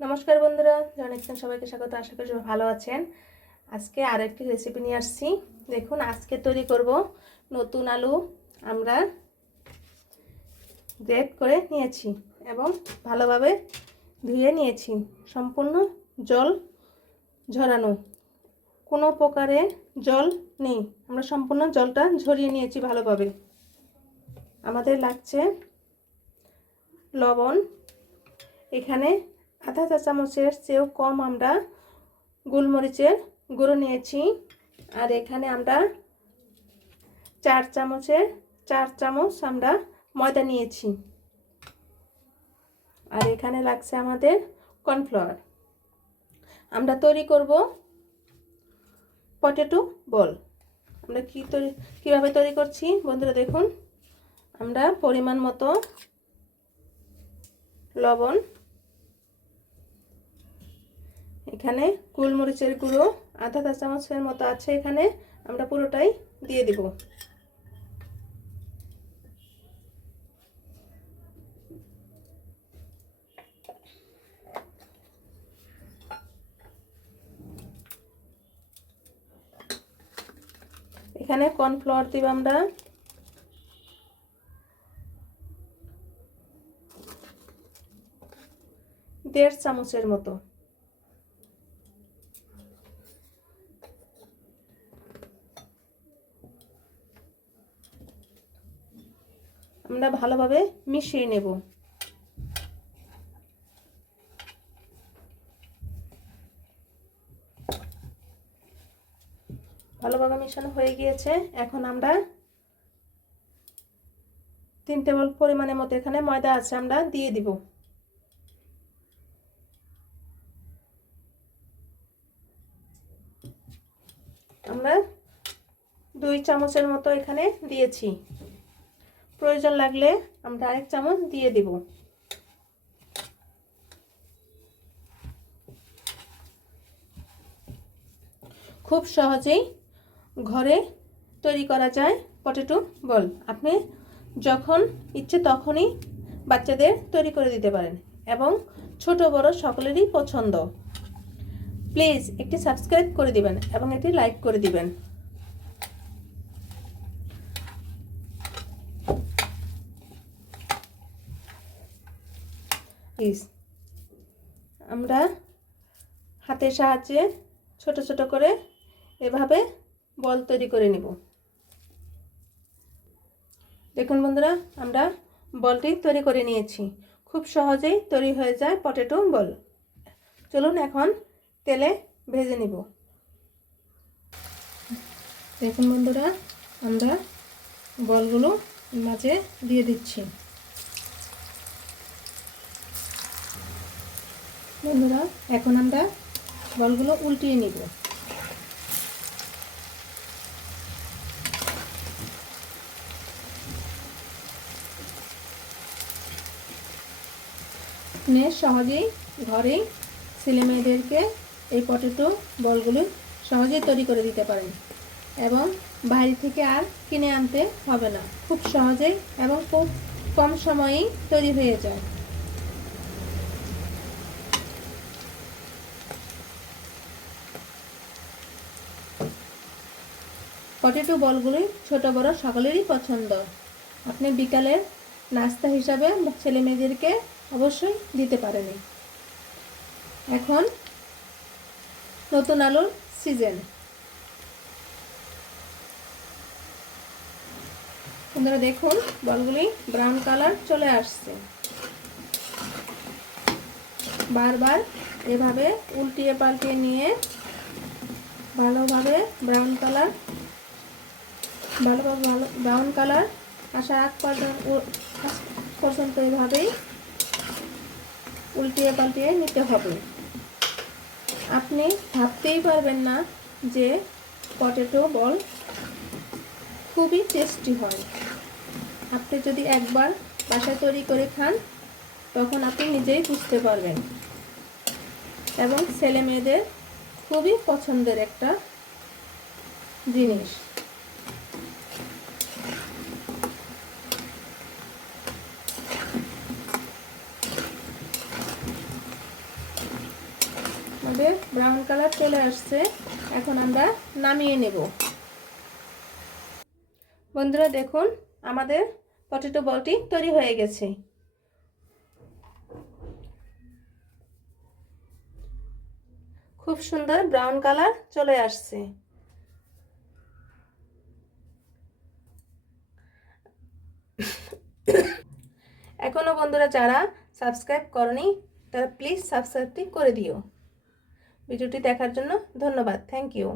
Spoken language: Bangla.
নমস্কার বন্ধুরা জনেকশন সবাইকে স্বাগত, আশা করি সবাই ভালো আছেন। আজকে আরেকটি রেসিপি নিয়ে আসছি। দেখুন, আজকে তৈরি করব নতুন আলু আমরা গ্রেট করে নিয়েছি এবং ভালোভাবে ধুয়ে নিয়েছি। সম্পূর্ণ জল ঝরানো। কোনো প্রকারে জল নেই। আমরা সম্পূর্ণ জলটা ঝরিয়ে নিয়েছি ভালোভাবে। আমাদের লাগছে লবণ। এখানে আধা চা চামচের চেয়েও কম আমরা গোলমরিচের গুঁড়ো নিয়েছি। আর এখানে আমরা চার চামচের, চার চামচ আমরা ময়দা নিয়েছি। আর এখানে লাগছে আমাদের কর্নফ্লাওয়ার। আমরা তৈরি করব পটেটো বল। আমরা কী তৈরি, কীভাবে তৈরি করছি? বন্ধুরা দেখুন, আমরা পরিমাণ মতো লবণ এখানে গোলমরিচের গুঁড়ো, আধা চা চামচের মতো আছে এখানে। আমরা পুরোটাই দিয়ে দিব। এখানে কর্নফ্লাওয়ার দিব আমরা। দেড় চামচের মতো। আমরা ভালোভাবে মিশিয়ে নেব। ভালোভাবে মিশানো হয়ে গিয়েছে। এখন আমরা তিন টেবিল পরিমাণের মতো এখানে ময়দা আছে, আমরা দিয়ে দিব। আমরা দুই চামচের মতো এখানে দিয়েছি। প্রয়োজন লাগলে আমরা আরেক চামচ দিয়ে দিব। খুব সহজেই ঘরে তৈরি করা যায় পটেটো বল। আপনি যখন ইচ্ছে তখনই বাচ্চাদের তৈরি করে দিতে পারেন এবং ছোট, বড় সকলেরই পছন্দ। প্লিজ একটি সাবস্ক্রাইব করে দিবেন এবং একটি লাইক করে দিবেন। প্লিজ। আমরা হাতের সাহায্যে ছোট ছোট করে এভাবে বল তৈরি করে নিব। দেখুন বন্ধুরা, আমরা বলটি তৈরি করে নিয়েছি। খুব সহজেই তৈরি হয়ে যায় পটেটো বল। চলুন এখন তেলে ভেজে নিব। দেখুন বন্ধুরা, আমরা বলগুলো মাঝে দিয়ে দিচ্ছি। বন্ধুরা, এখন আমরা বলগুলো উল্টিয়ে নিব। আপনি সহজেই ঘরেই ছেলে মেয়েদেরকে এই পটেটো বলগুলো সহজেই তৈরি করে দিতে পারেন এবং বাইরে থেকে আর কিনে আনতে হবে না। খুব সহজেই এবং খুব কম সময়েই তৈরি হয়ে যায়। পটেটো বলগুলি ছোট বড় সকলেরই পছন্দ। আপনি বিকালে নাস্তা হিসাবে ছেলে মেয়েদেরকে অবশ্যই দিতে পারেন। এখন নতুন আলুর সিজন আপনারা দেখুন, বলগুলি ব্রাউন কালার চলে আসছে। বারবার এভাবে উল্টিয়ে পাল্টিয়ে নিয়ে ভালোভাবে ব্রাউন কালার ভালোভাবে ভালো ব্রাউন কালার আসা আগ পর্যন্ত এভাবেই উল্টিয়ে পাল্টিয়ে নিতে হবে। আপনি ভাবতেই পারবেন না যে পটেটো বল খুবই টেস্টি হয়। আপনি যদি একবার বাসায় তৈরি করে খান, তখন আপনি নিজেই বুঝতে পারবেন। এবং ছেলে মেয়েদের খুবই পছন্দের একটা জিনিস। আমাদের ব্রাউন কালার চলে আসছে। এখন আমরা নামিয়ে নেব। বন্ধুরা দেখুন, আমাদের পটেটো বলটি তৈরি হয়ে গেছে। খুব সুন্দর ব্রাউন কালার চলে আসছে। এখনও বন্ধুরা যারা সাবস্ক্রাইব করনি, তারা প্লিজ সাবস্ক্রাইবটি করে দিও। ভিডিওটি দেখার জন্য ধন্যবাদ। Thank you